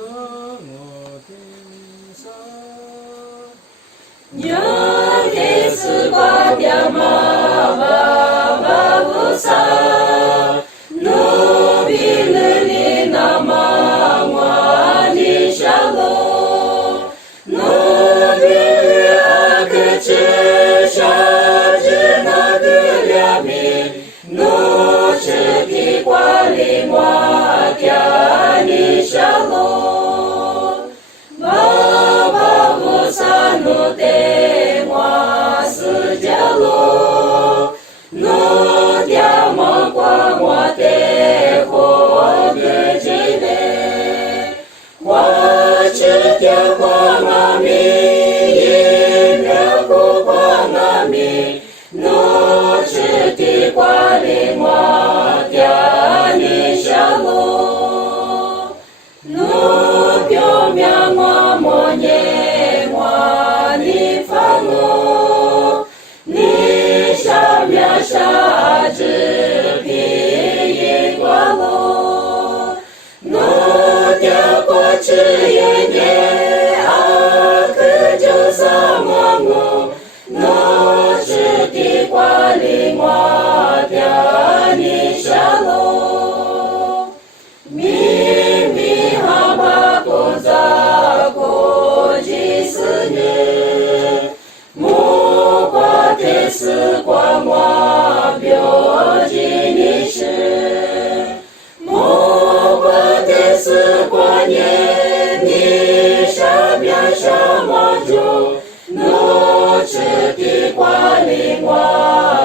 ngộ tinh sa nhớ thế sự qua bia ma và vô sa nô bi lê li na ma ngoa ni sha lô nô bi a ke che sha je na de lia mi nô che ki qua li ngoa kia ni sha lô no te moi su dia lo no dia mo qua moi te ho de ji ne qua chi dia qua ma mi yin na ko qua ma mi no chi ti qua li moi dia ni sha lo no pyo mya mo nye sha zhi pi yi gua lo no dia qua chi ye nie a ke jiu sa ma ngo no shi di qua li ngoa dia ni sha lo mi ha ba ko za ko ji si ni mo qua te si qua moi qua li ngoa